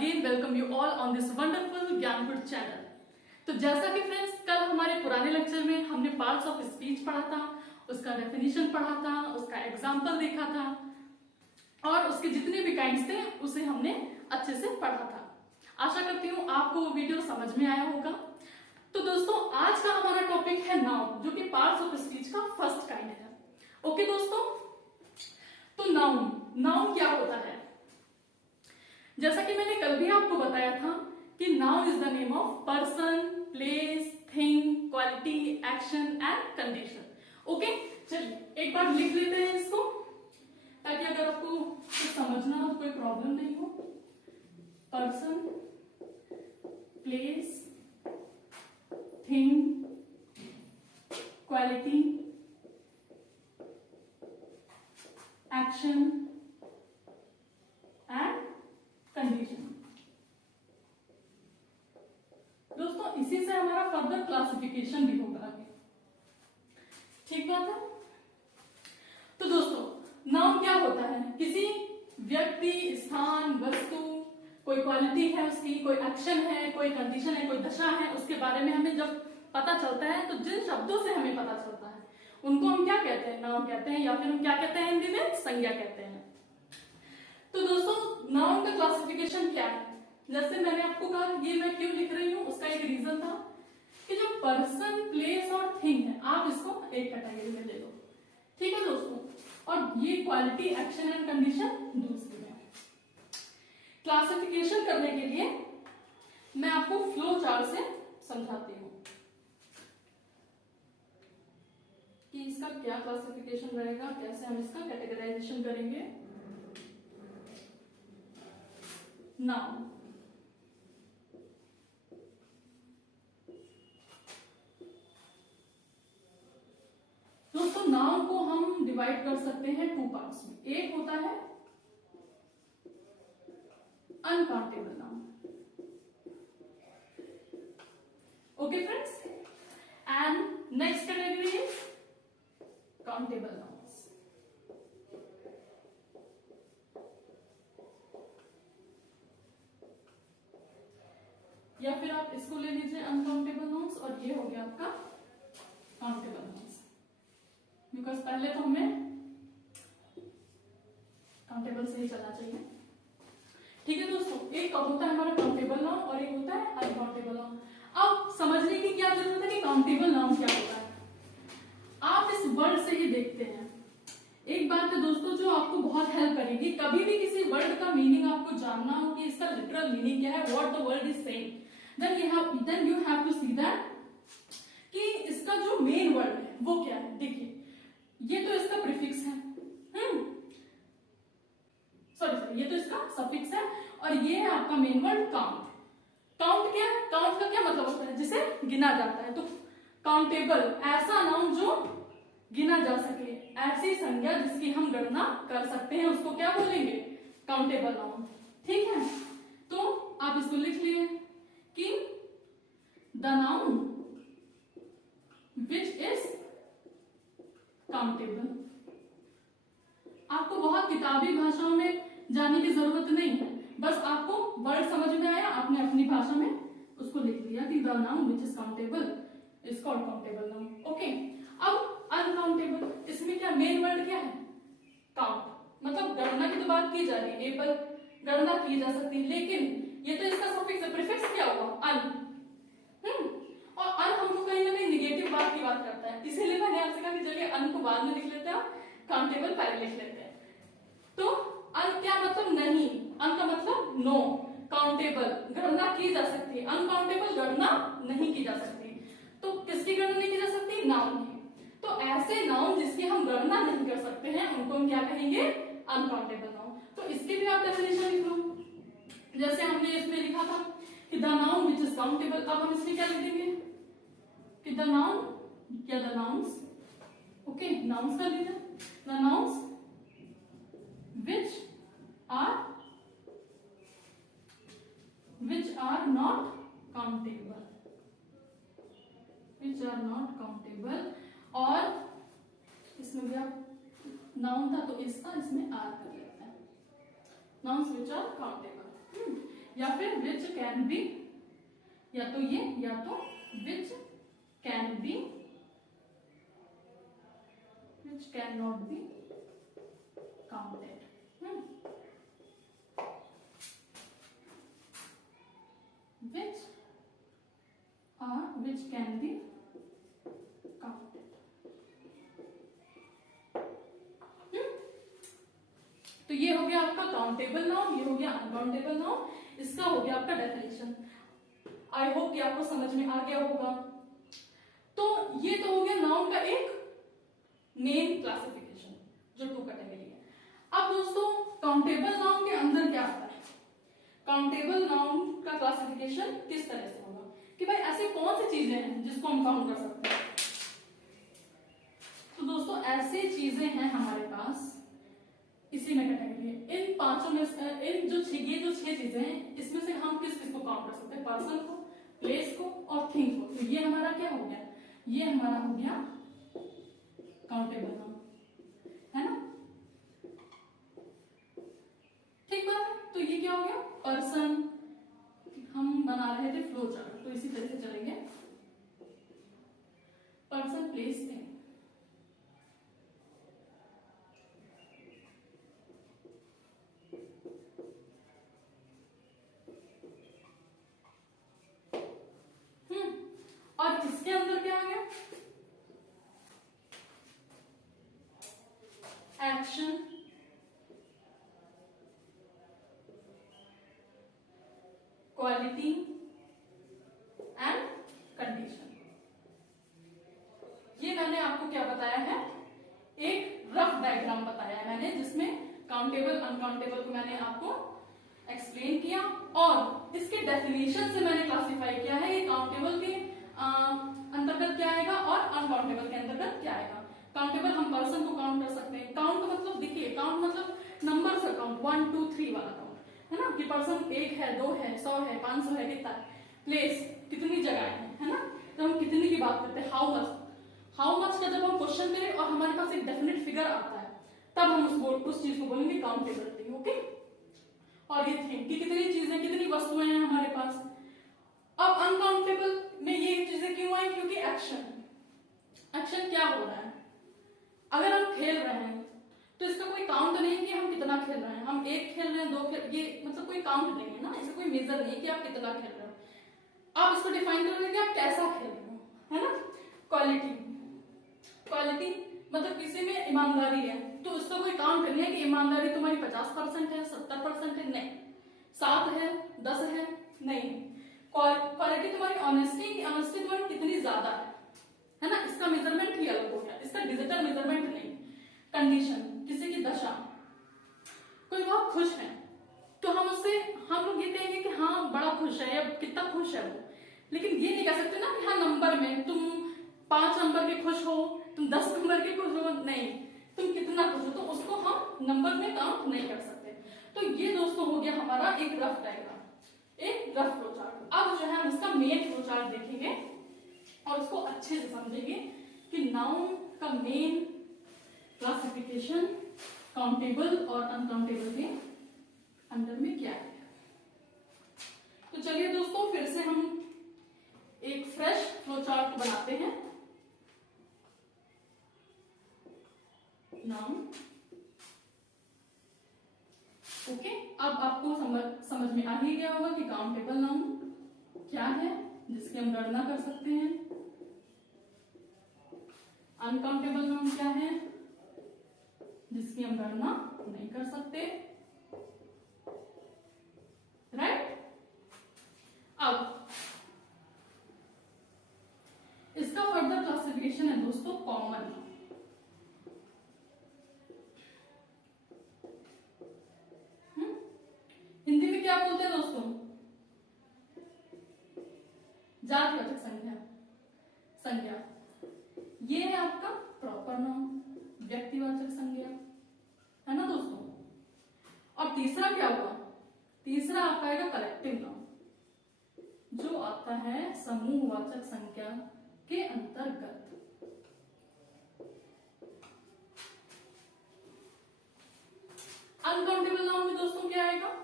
again welcome you all on this wonderful Gyanpur channel. तो जैसा कि फ्रेंड्स कल हमारे पुराने लेक्चर में हमने पार्ट्स ऑफ स्पीच पढ़ा था, उसका डेफिनेशन पढ़ा था, उसका एग्जाम्पल देखा था और उसके जितने भी काइंड्स थे उसे हमने अच्छे से पढ़ा था। आशा करती हूँ आपको वो वीडियो समझ में आया होगा। तो दोस्तों आज का हमारा टॉपिक है नाउन, जो कि पार्ट्स ऑफ स्पीच का फर्स्ट काइंड है। ओके दोस्तों, तो नाउन क्या होता है? जैसा कि मैंने कल भी आपको बताया था कि noun is the name of person, place, thing, quality, action and condition. Okay, चलिए एक बार लिख लेते हैं इसको, ताकि अगर आपको कुछ समझना हो तो कोई प्रॉब्लम नहीं हो। Person, place, thing, quality, action and condition. दोस्तों इसी से हमारा फर्दर क्लासिफिकेशन भी होगा आगे, ठीक बात है। तो दोस्तों नाउन क्या होता है? किसी व्यक्ति, स्थान, वस्तु, कोई क्वालिटी है उसकी, कोई एक्शन है, कोई कंडीशन है, कोई दशा है, उसके बारे में हमें जब पता चलता है तो जिन शब्दों से हमें पता चलता है उनको हम क्या कहते हैं? नाउन कहते हैं, या फिर हम क्या कहते हैं हिंदी में? संज्ञा कहते हैं। तो दोस्तों नाउन का क्लासिफिकेशन क्या है? जैसे मैंने आपको कहा ये मैं क्यों लिख रही हूं, उसका एक रीजन था कि जो पर्सन, प्लेस और थिंग है आप इसको एक कैटेगरी में ले लो, ठीक है दोस्तों, और ये क्वालिटी, एक्शन एंड कंडीशन दूसरी में। क्लासिफिकेशन करने के लिए मैं आपको फ्लो चार्ट से समझाती हूं कि इसका क्या क्लासिफिकेशन रहेगा, कैसे हम इसका कैटेगराइजेशन करेंगे। नाउन, दोस्तों नाउन को हम डिवाइड कर सकते हैं टू पार्ट्स में। एक होता है uncountable noun, okay friends, and next category is countable nouns. या फिर आप इसको ले लीजिए अनकाउंटेबल नाउन्स, और ये हो गया आपका काउंटेबल नाउन्स, बिकॉज पहले तो हमें काउंटेबल से ही चलना चाहिए, ठीक है दोस्तों। एक होता है हमारा काउंटेबल नाउन और एक होता है अनकाउंटेबल नाउन। अब समझने की क्या जरूरत है कि काउंटेबल नाउन क्या होता है? आप इस वर्ड से ही देखते हैं। एक बात है दोस्तों जो आपको बहुत हेल्प करेगी, कभी भी किसी वर्ड का मीनिंग आपको जानना हो कि इसका लिटरल मीनिंग क्या है, what the word is saying, then you have to see that कि इसका जो मेन वर्ड है वो क्या है। देखिए ये तो इसका प्रीफिक्स है, सॉरी ये तो इसका सफिक्स है, और ये है आपका मेन वर्ड काउंट। काउंट क्या है? काउंट का क्या मतलब होता है? जिसे गिना जाता है। तो काउंटेबल ऐसा नाउन जो गिना जा सके, ऐसी संज्ञा जिसकी हम गणना कर सकते हैं, उसको क्या बोलेंगे? काउंटेबल नाउन, ठीक है। तो आप इसको लिख लिए कि the noun which is countable. आपको बहुत किताबी भाषाओं में जाने की जरूरत नहीं है, बस आपको वर्ड समझ में आया, आपने अपनी भाषा में उसको लिख लिया कि the noun which is countable is called countable noun. Okay, अब अनकाउंटेबल, इसमें क्या मेन वर्ड क्या है? काउंट, मतलब गणना की तो बात की जा रही है, एबल गणना की जा सकती है, लेकिन ये तो इसका सफिक्स है, प्रीफिक्स क्या हुआ? अन। और अन हमको कहीं ना कहीं निगेटिव बात की बात करता है, इसीलिए मैंने आपसे कहा कि चलिए अन को बाद में लिख लेते हैं, काउंटेबल पहले लिख लेते हैं। तो अन क्या मतलब? नहीं। अन का मतलब नो। काउंटेबल गणना की जा सकती है, अनकाउंटेबल गणना नहीं की जा सकती। तो किसकी गणना नहीं की जा सकती? नाउन की। तो ऐसे नाउन जिसकी हम गणना नहीं कर सकते हैं उनको हम क्या कहेंगे? Uncountable noun. तो इसके भी आप डेफिनेशन लिख लो, जैसे हमने इसमें लिखा था कि the noun which is countable. अब हम इसमें क्या लिख देंगे कि द नाउन या द नाउन्स, ओके नाउन्स कर लीजिए, the nouns which are not countable, और इसमें भी आप नाउन था तो इसका इसमें आर कर लेते हैं, नाउन्स विच आर काउंटेबल। या फिर विच कैन बी, या तो ये या तो which can be, which can not be counted. which can be counted। तो ये हो गया आपका काउंटेबल नाउन, ये हो गया अनकाउंटेबल नाउन, इसका हो गया आपका डेफिनेशन। आई होप कि आपको समझ में आ गया होगा। तो ये तो हो गया नाउन का एक मेन क्लासिफिकेशन जो 2 कैटेगरी है। अब दोस्तों काउंटेबल नाउन के अंदर क्या आता है, काउंटेबल नाउन का क्लासिफिकेशन किस तरह से होगा कि भाई ऐसी कौन सी चीजें हैं जिसको हम काउंट कर सकते हैं। तो दोस्तों ऐसी चीजें हैं हमारे पास, इसी में कैटेगरी है। इन पांचों में इन जो ये जो 6 चीजें हैं, इसमें से हम किस किस को काउंट कर सकते हैं, पर्सन को, प्लेस को और थिंग को। तो ये हमारा क्या हो गया, ये हमारा हो गया काउंटेबल नाउन, है ना। ठीक बात है। तो ये क्या हो गया, पर्सन, हम बना रहे थे फ्लो चार्ट, तो इसी तरह से चलेंगे। Person, place, thing. और इसके अंदर क्या आ गया, एक्शन, क्वालिटी एंड कंडीशन। ये मैंने आपको क्या बताया है, एक रफ डायग्राम बताया है मैंने, जिसमें काउंटेबल अनकाउंटेबल को मैंने आपको एक्सप्लेन किया और इसके डेफिनेशन से मैंने क्लासिफाई किया है ये काउंटेबल के अंतर्गत क्या आएगा और अनकाउंटेबल के अंतर्गत क्या आएगा। काउंटेबल हम पर्सन को काउंट कर सकते हैं। काउंट मतलब देखिए, काउंट मतलब नंबर से काउंट, 1 2 3 वाला काउंट, है ना, कि पर्सन 1 है, 2 है, 100 है, 500 है, कितना है। प्लेस, कितनी जगह है ना, तो हम कितनी की बात करते हैं, हाउ मच का जब हम क्वेश्चन करें और हमारे पास एक डेफिनेट फिगर आता है, तब हम उस चीज को बोलेंगे काउंटेबिलिटी। ओके। और ये थिंग कि कितनी चीजें, कितनी वस्तुएं हैं हमारे पास। अब अनकाउंटेबल में ये चीजें क्यों आई, क्योंकि एक्शन क्या हो रहा है। अगर हम खेल रहे हैं तो इसका कोई काउंट नहीं है कि हम कितना खेल रहे हैं, हम 1 खेल रहे हैं, 2 खेल, ये मतलब कोई काउंट नहीं है ना, इसका कोई मेजर नहीं है कि आप कितना खेल रहे हो। आप इसको डिफाइन करोगे कि आप कैसा खेल रहे हो, है ना। क्वालिटी मतलब किसी में ईमानदारी है, तो उसका कोई काउंट नहीं है कि ईमानदारी तुम्हारी 50% है, 70% है, नहीं, 7 है, 10 है, नहीं। क्वालिटी तुम्हारी ऑनेस्टी तुम्हारी कितनी ज्यादा है ना, इसका मेजरमेंट ही अलग हो गया, इसका डिजिटल मेजरमेंट नहीं। कंडीशन, किसी की दशा, कोई बहुत खुश है तो हम लोग ये कहेंगे कि हाँ बड़ा खुश है या कितना खुश है वो, लेकिन ये नहीं कह सकते ना कि हाँ नंबर में तुम 5 नंबर के खुश हो, तुम 10 नंबर के खुश हो, नहीं, तुम कितना खुश हो, तो उसको हम नंबर में काउंट नहीं कर सकते। तो ये दोस्तों हो गया हमारा एक रफ डायग्राम, एक रफ फ्लो चार्ट। अब जो है हम इसका मेन फ्लो चार्ट देखेंगे और उसको अच्छे से समझेंगे कि नाउन का मेन क्लासिफिकेशन काउंटेबल और अनकाउंटेबल के अंदर में क्या है। तो चलिए दोस्तों फिर से हम एक फ्रेश फ्लो चार्ट बनाते हैं। Noun, okay. अब आपको समझ में आ ही गया होगा कि काउंटेबल नाउन क्या है जिसकी हम गणना कर सकते हैं, अनकाउंटेबल नाउन क्या है जिसकी हम गणना नहीं कर सकते, राइट। अब इसका फर्दर क्लासिफिकेशन है दोस्तों कॉमन। हिंदी में क्या बोलते हैं दोस्तों, जातिवाचक संज्ञा। ये है आपका प्रॉपर नाउन, व्यक्तिवाचक संज्ञा, है ना दोस्तों। और तीसरा क्या हुआ, तीसरा आपका आएगा कलेक्टिव नाउन, जो आता है समूहवाचक संज्ञा के अंतर्गत। अनकाउंटेबल नाउन में दोस्तों क्या आएगा,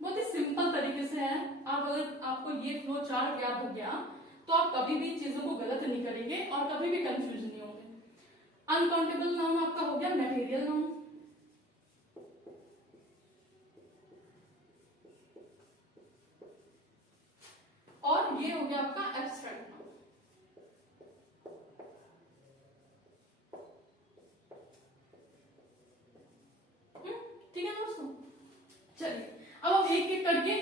बहुत ही आप अगर आपको ये फ्लो चार्ट याद हो गया तो आप कभी भी चीजों को गलत नहीं करेंगे और कभी भी कंफ्यूज नहीं होंगे। अनकाउंटेबल नाउन आपका हो गया मटेरियल नाउन, और ये हो गया आपका एब्स्ट्रैक्ट नाउन। ठीक है दोस्तों, चलिए अब हम एक एक करके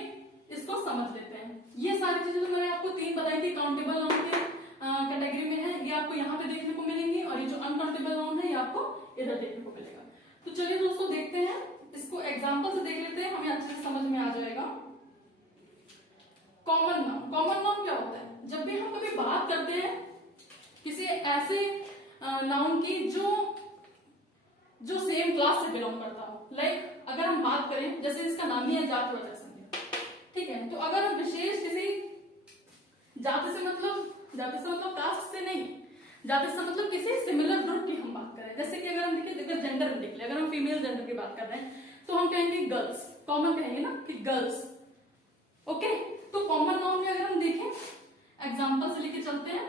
इसको समझ लेते हैं। ये सारी चीजें तो मैंने आपको तीन बताई थी, काउंटेबल नाउन के कैटेगरी में है, ये आपको यहाँ पे देखने को मिलेंगी, और ये जो अनकाउंटेबल नाउन है ये आपको इधर देखने को मिलेगा। तो चलिए दोस्तों देखते हैं, इसको एग्जांपल से देख लेते हैं, हमें अच्छे से समझ में आ जाएगा। कॉमन नाउन, कॉमन नाउन क्या होता है? जब भी हम कभी बात करते हैं किसी ऐसे नाउन की जो सेम क्लास से बिलोंग करता हो, लाइक अगर हम बात करें, जैसे इसका नाम ही है जाति वाचक संज्ञा, ठीक है, तो अगर हम विशेष किसी जाति से मतलब कास्ट से नहीं, जाति से मतलब किसी सिमिलर ग्रुप की हम बात करें, जैसे कि अगर हम देखिए जेंडर देख ले, अगर हम फीमेल जेंडर की बात कर रहे हैं तो हम कहेंगे गर्ल्स, कॉमन कहेंगे ना कि गर्ल्स, ओके। तो कॉमन नाउन में अगर हम देखें, एग्जांपल से लेके चलते हैं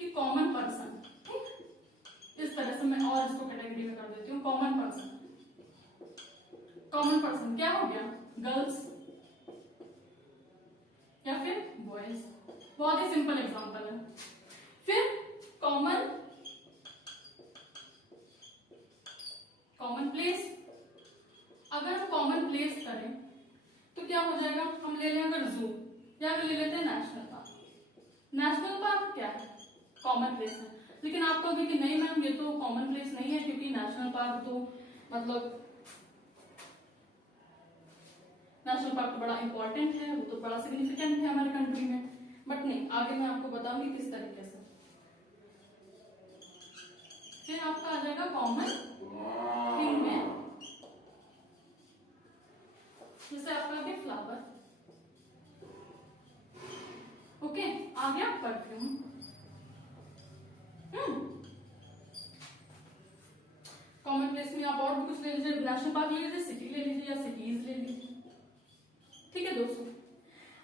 कि कॉमन पर्सन, ठीक, इस तरह से मैं और इसको कैटेगरी में कर देती हूँ। कॉमन पर्सन, कॉमन पर्सन क्या हो गया? गर्ल्स या फिर बॉयज, बहुत ही सिंपल एग्जांपल है। फिर कॉमन प्लेस, अगर हम कॉमन प्लेस करें तो क्या हो जाएगा? हम ले लें अगर जू, या फिर ले लेते हैं नेशनल पार्क। नेशनल पार्क क्या है? कॉमन प्लेस है, लेकिन आप कहोगे कि नहीं मैम ये तो कॉमन प्लेस नहीं है, क्योंकि नेशनल पार्क तो मतलब नेशनल पार्क तो बड़ा इंपॉर्टेंट है, वो तो बड़ा सिग्निफिकेंट है हमारे कंट्री में। बट नहीं, आगे मैं आपको बताऊंगी किस तरीके से। फिर आपका आ जाएगा कॉमन थिंग में, जैसे आपका भी फ्लावर, ओके, आ गया परफ्यूम। कॉमन प्लेस में आप और भी कुछ ले लीजिए, नेशनल पार्क ले लीजिए, सिटी ले लीजिए या सिटीज ले लीजिए, ठीक है दोस्तों।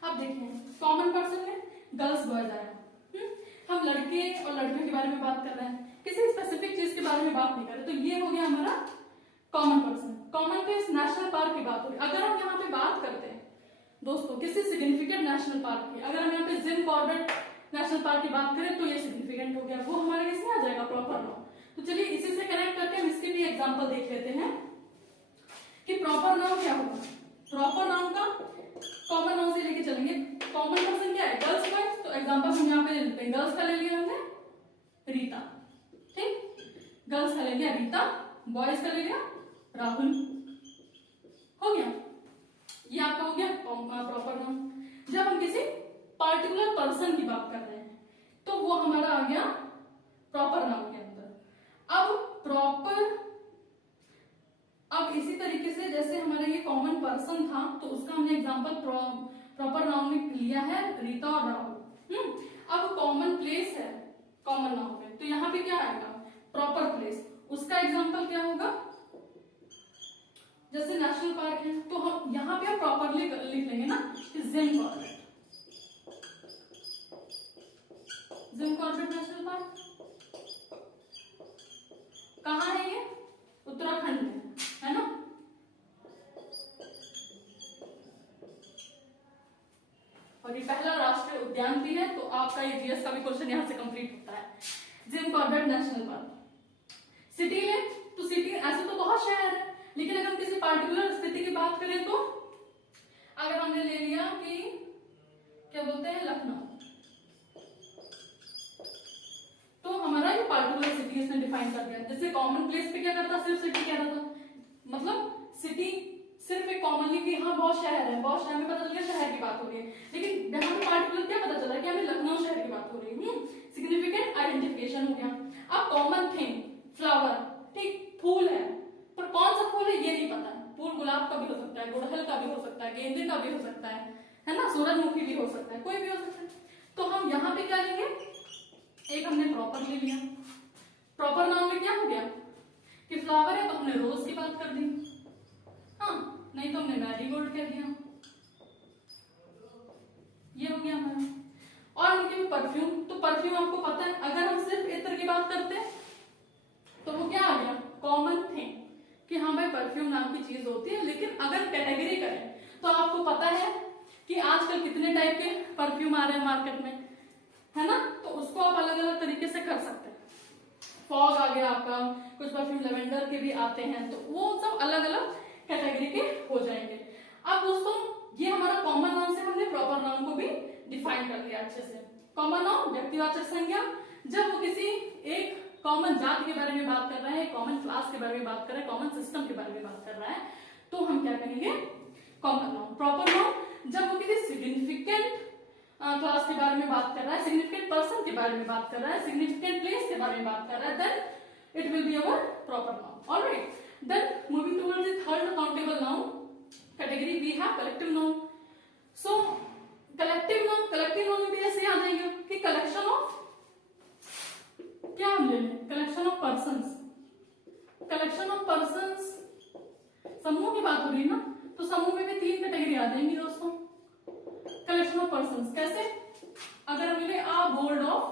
अब देखिए कॉमन पर्सन में गर्ल्स बॉयज आया, हम लड़के और लड़कियों के बारे में बात कर रहे हैं, किसी स्पेसिफिक चीज के बारे में बात नहीं कर रहे, तो ये हो गया हमारा common person. Common place national park की बात हो रही, अगर हम यहाँ पे बात करते हैं दोस्तों किसी सिग्निफिकेंट नेशनल पार्क की, अगर हम यहाँ पे जिम कॉर्बेट नेशनल पार्क की बात करें तो ये सिग्निफिकेंट हो गया, वो हमारे किसमें आ जाएगा? Proper noun. तो चलिए इसी से कनेक्ट करके हम इसके भी एग्जांपल देख लेते हैं कि प्रॉपर नाउन क्या होगा। प्रॉपर नाउन का कॉमन नाउन से लेके चलेंगे। कॉमन पर्सन क्या है? गर्ल्स बॉयज, तो एग्जांपल हम यहाँ पे ले लेते हैं, गर्ल्स का ले लिया हमने रीता, ठीक, गर्ल्स का ले लिया रीता, बॉयज का ले लिया राहुल, हो गया, ये आपका हो गया प्रॉपर नाउन। जब हम किसी पार्टिकुलर पर्सन की बात कर रहे हैं तो वो हमारा आ गया प्रॉपर नाउन के अंदर। अब इसी तरीके से जैसे हमारा ये कॉमन पर्सन था तो उसका हमने एग्जांपल प्रॉपर नाउन में लिया है रीता और राहुल। अब कॉमन प्लेस है कॉमन नाउन में, तो यहाँ पे क्या आएगा? प्रॉपर प्लेस, उसका एग्जांपल क्या होगा? जैसे नेशनल पार्क है तो हम यहाँ पे प्रॉपरली लिख लेंगे ना कि Jim Corbett, Jim Corbett national park कहाँ है? ये उत्तराखंड में है ना। और ये पहला राष्ट्रीय उद्यान भी है, तो आपका ये जीएस का भी क्वेश्चन यहाँ से कंप्लीट होता है। Jim Corbett national park. City में तो सिटी ऐसे तो बहुत शहर है, लेकिन अगर हम किसी पार्टिकुलर स्थिति की बात करें तो अगर हमने ले लिया कि क्या बोलते हैं लखनऊ, तो हमारा ये पार्टिकुलर सिटी इसने डिफाइन कर दिया। जैसे कॉमन प्लेस पे क्या करता? सिर्फ सिटी कह रहा था, मतलब सिटी सिर्फ एक कॉमनली कि हाँ बहुत शहर है, बहुत शहर में पता चल गया शहर की बात हो रही है, लेकिन यहाँ पे पार्टिकुलर क्या पता चला कि हमें लखनऊ शहर की बात हो रही है। सिग्निफिकेंट आइडेंटिफिकेशन हो गया। अब कॉमन थिंग फ्लावर, ठीक, फूल है, पर कौन सा फूल है ये नहीं पता है। फूल गुलाब का भी हो सकता है, गुड़हल का भी हो सकता है, गेंदे का भी हो सकता है ना, सूरजमुखी भी हो सकता है, कोई भी हो सकता है। तो हम यहाँ पे क्या लेंगे? एक हमने प्रॉपर ले लिया, प्रॉपर नाउन में क्या हो गया कि फ्लावर है तो हमने रोज की बात कर दी, हाँ, नहीं तो हमने मैरीगोल्ड कह दिया, ये हो गया हमारा। और उनके परफ्यूम, तो परफ्यूम आपको पता है, अगर हम सिर्फ इत्र की बात करते हैं तो वो क्या आ गया, कॉमन थिंग, कि हाँ भाई परफ्यूम नाम की चीज होती है। लेकिन अगर कैटेगरी करें तो आपको पता है कि आजकल कितने टाइप के परफ्यूम आ रहे हैं मार्केट में, है ना, तो उसको आप अलग अलग तरीके से कर सकते हैं। फॉग आ गया आपका, कुछ परफ्यूम लेवेंडर के भी आते हैं, तो वो सब अलग अलग कैटेगरी के हो जाएंगे। अब दोस्तों ये हमारा कॉमन नाउन से हमने प्रॉपर नाउन को भी डिफाइन कर लिया अच्छे से। कॉमन नाउन व्यक्तिवाचक संज्ञा, जब वो किसी एक कॉमन जाति के बारे में बात कर रहा है, कॉमन क्लास के बारे में बात कर रहा है, कॉमन सिस्टम के बारे में बात कर रहा है, तो हम क्या कहेंगे, कॉमन नाउन। प्रॉपर नाउन जब वो किसी सिग्निफिकेंट क्लास के बारे में बात कर रहा है, सिग्निफिकेंट पर्सन के बारे में बात कर रहा है, सिग्निफिकेंट प्लेस के बारे में बात कर रहा है, then it will be our proper noun. Alright, then moving towards the third countable noun category, we have collective noun. So collective noun में भी ऐसे आ जाएंगे कि कलेक्शन ऑफ, क्या हम ले लें, collection of persons, collection of persons, समूह की बात हो रही है ना, तो समूह में भी 3 कैटेगरी आ जाएंगी दोस्तों। कलेक्शन ऑफ पर्सन्स कैसे, अगर हम ले आ बोर्ड ऑफ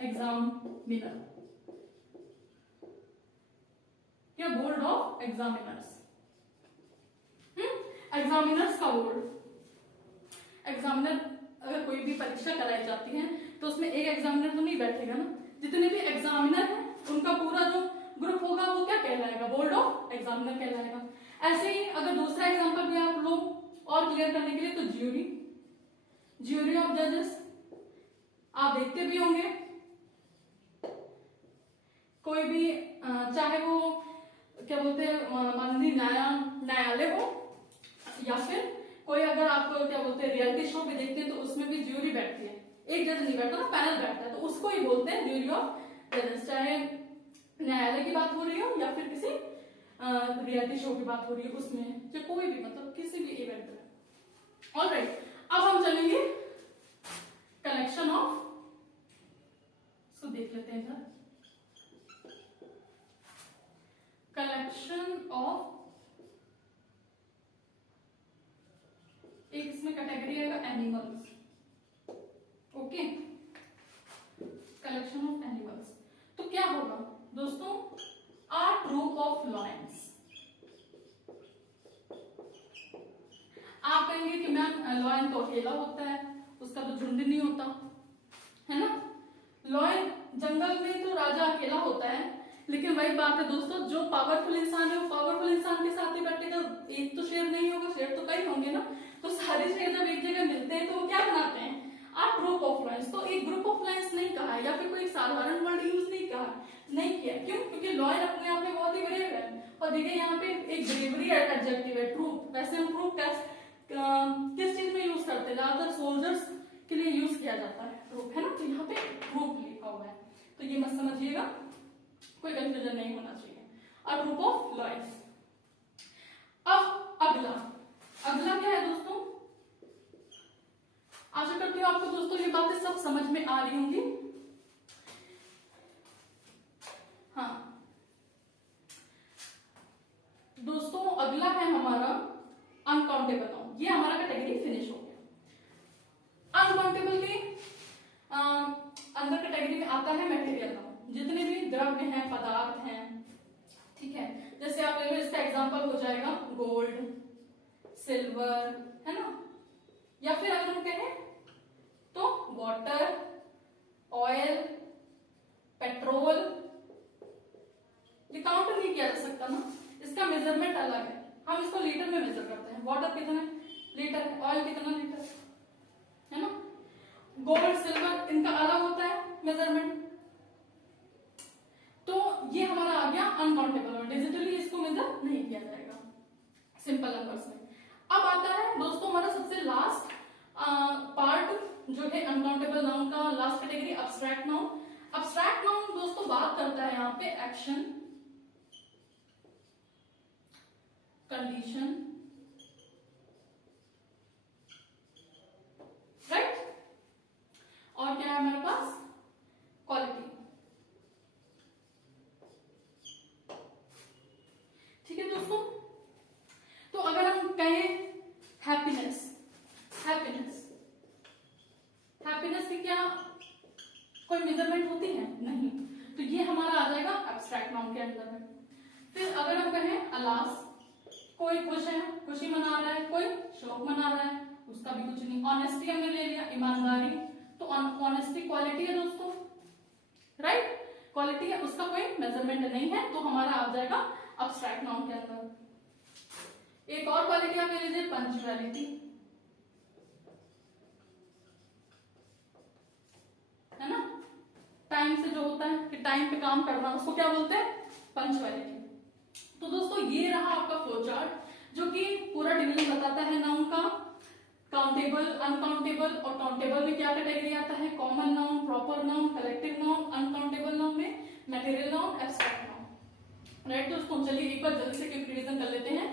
एग्जामिनर या बोर्ड ऑफ एग्जामिनर्स, एग्जामिनर्स का बोर्ड, एग्जामिनर अगर कोई भी परीक्षा कराई जाती है तो उसमें एक एग्जामिनर तो नहीं बैठेगा ना, जितने भी एग्जामिनर हैं उनका पूरा जो ग्रुप होगा वो क्या कहलाएगा, बोर्ड ऑफ एग्जामिनर कहलाएगा। ऐसे ही अगर दूसरा एग्जांपल भी आप लो और क्लियर करने के लिए, तो ज्यूरी, ज्यूरी ऑफ जजेस आप देखते भी होंगे, कोई भी चाहे वो क्या बोलते हैं माननीय न्यायालय हो, या फिर कोई अगर आप क्या बोलते हैं रियलिटी शो भी देखते हैं तो उसमें भी ज्यूरी बैठती है, एक जज नहीं बैठता ना, पैनल बैठता है, तो उसको ही बोलते हैं ज्यूरी ऑफ जजेस। चाहे न्यायालय की बात हो रही हो या फिर किसी रियलिटी शो की बात हो रही है, उसमें जो कोई भी मतलब किसी भी इवेंट में। ऑलराइट, अब हम चलेंगे कलेक्शन ऑफ, इसको देख लेते हैं इधर, कलेक्शन ऑफ, एक इसमें कैटेगरी आएगा animals, okay, collection of animals. तो क्या होगा दोस्तों, आ ट्रूप ऑफ लॉयंस। आप कहेंगे कि मैम लॉयन तो अकेला होता है, उसका तो झुंड नहीं होता, है ना, लॉयन जंगल में तो राजा अकेला होता है, लेकिन वही बात है दोस्तों, जो पावरफुल इंसान है वो पावरफुल इंसान के साथ ही बैठेगा, एक तो शेर नहीं होगा, शेर तो कई होंगे ना, तो सारे शेर जब एक जगह मिलते हैं तो वो क्या बनाते हैं, आ ग्रुप ऑफ लायंस। तो एक ग्रुप ऑफ लायंस नहीं कहा है, या फिर कोई साधारण वर्ड यूज नहीं कहा, नहीं किया, क्यों, क्योंकि लॉयन अपने आप में बहुत ही ब्रेव है, और देखिए यहाँ पे एक ब्रेवरी एडजेक्टिव है, ट्रूप। वैसे हम ट्रूप किस चीज में यूज करते हैं, ज्यादातर सोल्जर्स के लिए यूज किया जाता है ट्रूप, है ना, तो यहाँ पे ट्रूप लिखा हुआ है, तो ये मत समझिएगा, कोई कंफ्यूजन नहीं होना चाहिए, अ ग्रुप ऑफ लॉयंस। अब अगला क्या है दोस्तों, आशा करती हूँ आपको दोस्तों ये बातें सब समझ में आ रही होंगी। हाँ दोस्तों, अगला है हमारा अनकाउंटेबल नाउन, ये हमारा कैटेगरी फिनिश हो गया। अनकाउंटेबल के अंदर कैटेगरी में आता है मटेरियल नाउन, जितने भी द्रव्य हैं, पदार्थ हैं, ठीक है, जैसे आप ले लो, इसका एग्जांपल हो जाएगा गोल्ड, सिल्वर, है ना, या फिर अगर हम कहें तो वाटर, ऑयल, पेट्रोल, ये काउंट नहीं किया जा सकता ना, इसका मेजरमेंट अलग है, हम इसको लीटर में मेजर करते हैं, वाटर कितना लीटर है, ऑयल कितना लीटर है ना, गोल्ड, सिल्वर, इनका अलग होता है मेजरमेंट। तो ये हमारा आ गया अनकाउंटेबल, और डिजिटली इसको मेजर नहीं किया जाएगा सिंपल नंबर्स में। अब आता है दोस्तों हमारा सबसे लास्ट पार्ट जो है अनकाउंटेबल नाउन का, last category abstract noun. Abstract noun दोस्तों बात करता है यहाँ पे एक्शन, कंडीशन, राइट, और क्या है हमारे पास, क्वालिटी। ठीक है दोस्तों, तो अगर हम कहें हैप्पीनेस, हैप्पीनेस फिर अगर हम कहें अलास, कोई खुश है, खुशी मना रहा है, कोई शोक मना रहा है, उसका भी कुछ नहीं। ऑनेस्टी हमने ले लिया, ईमानदारी, तो ऑनेस्टी क्वालिटी है दोस्तों, राइट, क्वालिटी है, उसका कोई मेजरमेंट नहीं है, तो हमारा आ जाएगा अब्स्ट्रैक्ट नाउन के अंदर। एक और क्वालिटी आप ले लीजिए, पंक्चुअलिटी, है ना, टाइम से जो होता है कि टाइम पे काम करना, उसको क्या बोलते हैं, पंक्चुअलिटी। तो दोस्तों ये रहा आपका फ्लो चार्ट, जो कि पूरा डिवीजन बताता है नाउन का, काउंटेबल, अनकाउंटेबल, और काउंटेबल में क्या कैटेगरी आता है, common noun, proper noun, collective noun, uncountable noun में material noun, abstract noun, right. दोस्तों चलिए एक बार जल्दी से क्विक रिवीजन कर लेते हैं।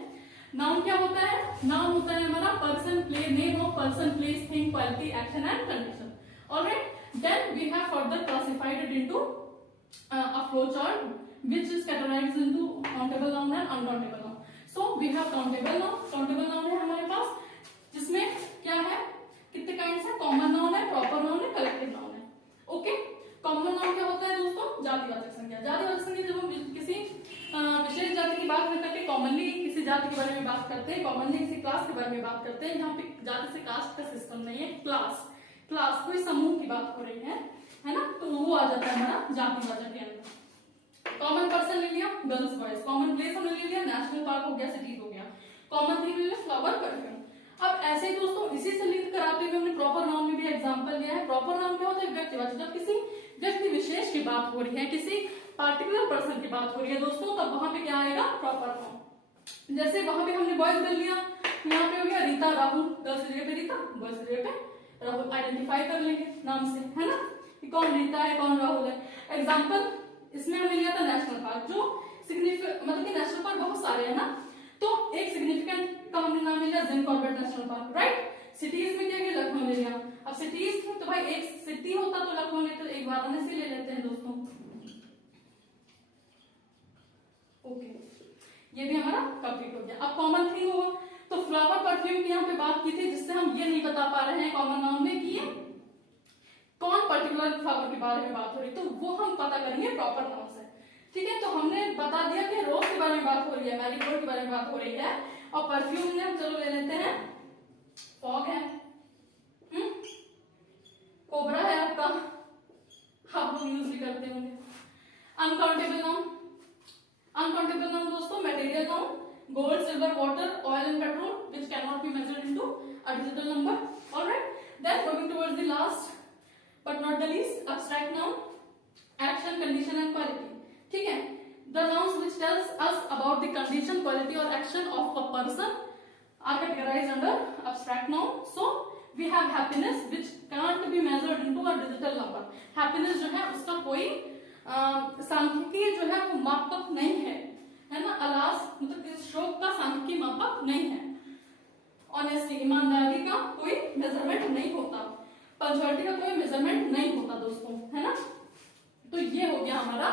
नाउन क्या होता है, नाउन होता है हमारा person, place, name of person, place, thing, quality, action and condition, alright. Then we have further classified it into a flow chart which is categorized into countable noun and uncountable noun. So we have countable noun, countable noun है हमारे पास, जिसमें क्या है, कितने kinds है, common noun है, proper noun है, collective noun है, ओके। कॉमन नाउन क्या होता है दोस्तों, जातिवाचक संज्ञा। जातिवाचक संज्ञा जब हम किसी विशेष जाति की बात करके कॉमनली किसी जाति के बारे में बात करते हैं, कॉमनली किसी क्लास के बारे में बात करते हैं, यहाँ पे जाति से कास्ट का सिस्टम नहीं है, क्लास, क्लास कोई समूह की बात हो रही है ना, तो वो आ जाता है हमारा जातिवाचक के अंदर। कॉमन पर्सन ले लिया, गर्ल्स बॉयज, कॉमन प्लेस हमने ले लिया, नेशनल पार्क हो गया, सिटीज हो गया, कॉमन थिंग ले लिया, फ्लावर, परफ्यूम। अब ऐसे ही दोस्तों इसी से लिंक कराते हुए हमने प्रॉपर नाउन में भी एग्जांपल लिया है। प्रॉपर नाउन क्या होता है, व्यक्तिवाचक, जब किसी व्यक्ति विशेष की बात हो रही है, किसी पार्टिकुलर पर्सन की बात हो रही है दोस्तों, तब वहां पे क्या आएगा, प्रॉपर नाउन। जैसे वहां पे हमने बॉयज कर लिया, यहाँ पे हो गया रीता, राहुल, गर्ल्स जगह पे रीता, बॉयज जगह पे राहुल, आइडेंटिफाई कर लेंगे नाम से, है ना, कि कौन रीता है, कौन राहुल है। एग्जाम्पल इसमें हमने लिया था नेशनल पार्क, जो सिग्निफिकेंट, मतलब कि नेशनल पार्क बहुत सारे हैं ना, तो एक सिग्निफिकेंट का हमने नाम लिया Jim Corbett national park, right. Cities में क्या किया, लखनऊ ले लिया। अब सिटीज में तो भाई एक सिटी होता तो लखनऊ लेते, एक वाराणसी ले लेते हैं दोस्तों, ओके, ये भी हमारा कंप्लीट हो गया। अब कॉमन थिंग हुआ, तो फ्लावर, परफ्यूम की यहाँ पे बात की थी, जिससे हम ये नहीं बता पा रहे हैं कॉमन नाउन में कि ये कौन पर्टिकुलर फ्लावर के बारे में बात हो रही है, तो वो हम पता करेंगे प्रॉपर नाउन से, ठीक है। तो हमने बता दिया कि रोज के बारे में बात हो रही है, मैरीगोल्ड के बारे में बात हो रही है, और परफ्यूम ने चलो ले लेते हैं, फॉग है, कोबरा है आपका, आप लोग यूज भी करते होंगे। अनकाउंटेबल नाउन, अनकाउंटेबल नाउन दोस्तों material noun, gold, silver, water, oil and petrol which cannot be measured into a digital number, alright। Then moving towards the last but not the least, abstract noun, action, condition and quality, ठीक है। The nouns which tells us about the condition, quality or action of a person are categorized under abstract noun. So we have happiness which can't be measured into a digital number. Happiness जो है उसका कोई सांख्यिकी जो है वो मापक नहीं है ना। अलास मतलब इस शोक का सांख्यिकी मापक नहीं है। ऑनेस्टी, ईमानदारी का कोई मेजरमेंट नहीं होता, पंक्चुअलिटी का कोई मेजरमेंट नहीं होता दोस्तों, है ना। तो ये हो गया हमारा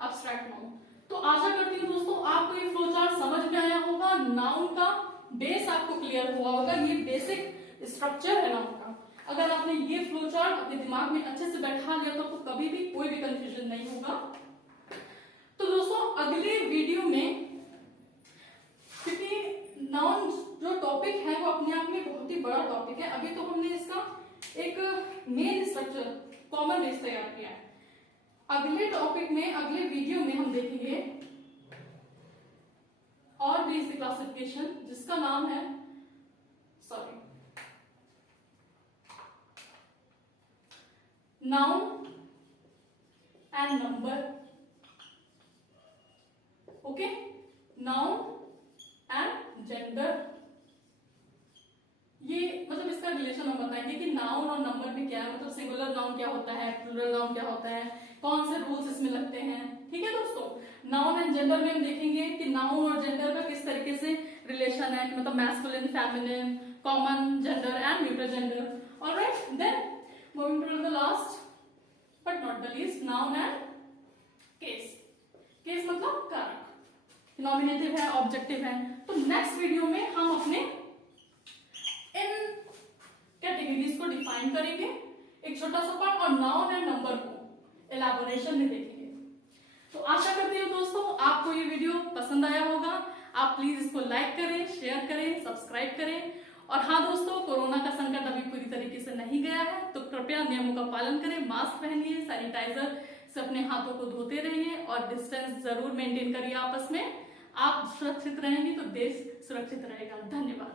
एब्स्ट्रैक्ट नाउन। तो आशा करती हूँ दोस्तों आपको ये फ्लो चार्ट समझ में आया होगा, नाउन का बेस आपको क्लियर हुआ होगा, ये बेसिक स्ट्रक्चर है नाउन का। अगर आपने ये फ्लो चार्ट अपने दिमाग में अच्छे से बैठा लिया तो आपको कभी भी कोई भी कंफ्यूजन नहीं होगा। तो दोस्तों अगले वीडियो में, क्योंकि नाउन जो टॉपिक है वो अपने आप में बहुत ही बड़ा टॉपिक है, अभी तो हमने इसका एक मेन स्ट्रक्चर, कॉमन बेस तैयार किया है। अगले टॉपिक में, अगले वीडियो में हम देखेंगे और भी इस क्लासिफिकेशन, जिसका नाम है noun and number, okay, noun and gender. ये मतलब इसका रिलेशन हम बताएंगे कि नाउन और नंबर में क्या है, मतलब सिंगुलर नाउन क्या होता है, प्लूरल नाउन क्या होता है, कौन से रूल्स इसमें लगते हैं, ठीक है दोस्तों। नाउन एंड जेंडर में हम देखेंगे कि नाउन और जेंडर का किस तरीके से रिलेशन है, मतलब masculine, feminine, common gender and neutral gender, alright. Then moving to the last but not the least, noun and case. Case मतलब कारक, नॉमिनेटिव है, ऑब्जेक्टिव है। तो नेक्स्ट वीडियो में हम अपने इन कैटेगरीज को डिफाइन करेंगे, एक छोटा सा पार्ट, और नाउन एंड नंबर को एलैबोरेशन में देखेंगे। तो आशा करती हूँ दोस्तों आपको ये वीडियो पसंद आया होगा। आप प्लीज इसको लाइक करें, शेयर करें, सब्सक्राइब करें। और हाँ दोस्तों, कोरोना का संकट अभी पूरी तरीके से नहीं गया है, तो कृपया नियमों का पालन करें, मास्क पहनिए, सैनिटाइजर से अपने हाथों को धोते रहिए और डिस्टेंस जरूर मेंटेन करिए आपस में। आप सुरक्षित रहेंगे तो देश सुरक्षित रहेगा। धन्यवाद।